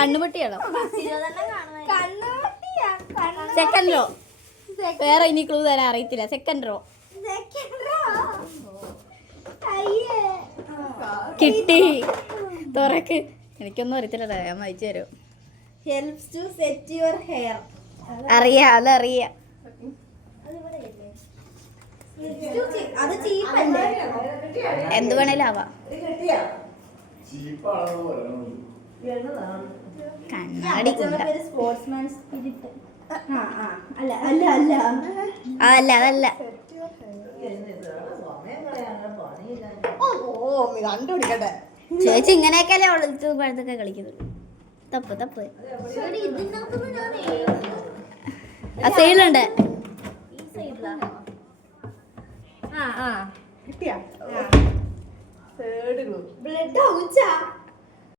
കണ്ണുപൊട്ടിയാണോ? Second row. വേറെ ഇനി clue തരാൻ അറിയത്തില്ല. സെക്കൻഡ് റോ കിട്ടി. തുറക്ക്. എനിക്കൊന്നും അറിയത്തില്ല, ഞാൻ വായിച്ചു തരും. Helps to set your hair. അറിയാം, അതറിയാം. അത് ചീപ്പല്ലേ? എന്ത് വേണേലും ആവാം. കണ്ണാടി സ്പോർട്സ്മാൻ സ്പിരിറ്റ്. അല്ല അല്ല അല്ല അല്ല അതല്ല. ചേച്ചി ഇങ്ങനെയൊക്കെയല്ലേ പഴത്തൊക്കെ കളിക്കുന്നത്. തപ്പ് തപ്പ്. ആ സൈഡിലുണ്ട്. ബ്ലഡ് ഔച്ചാ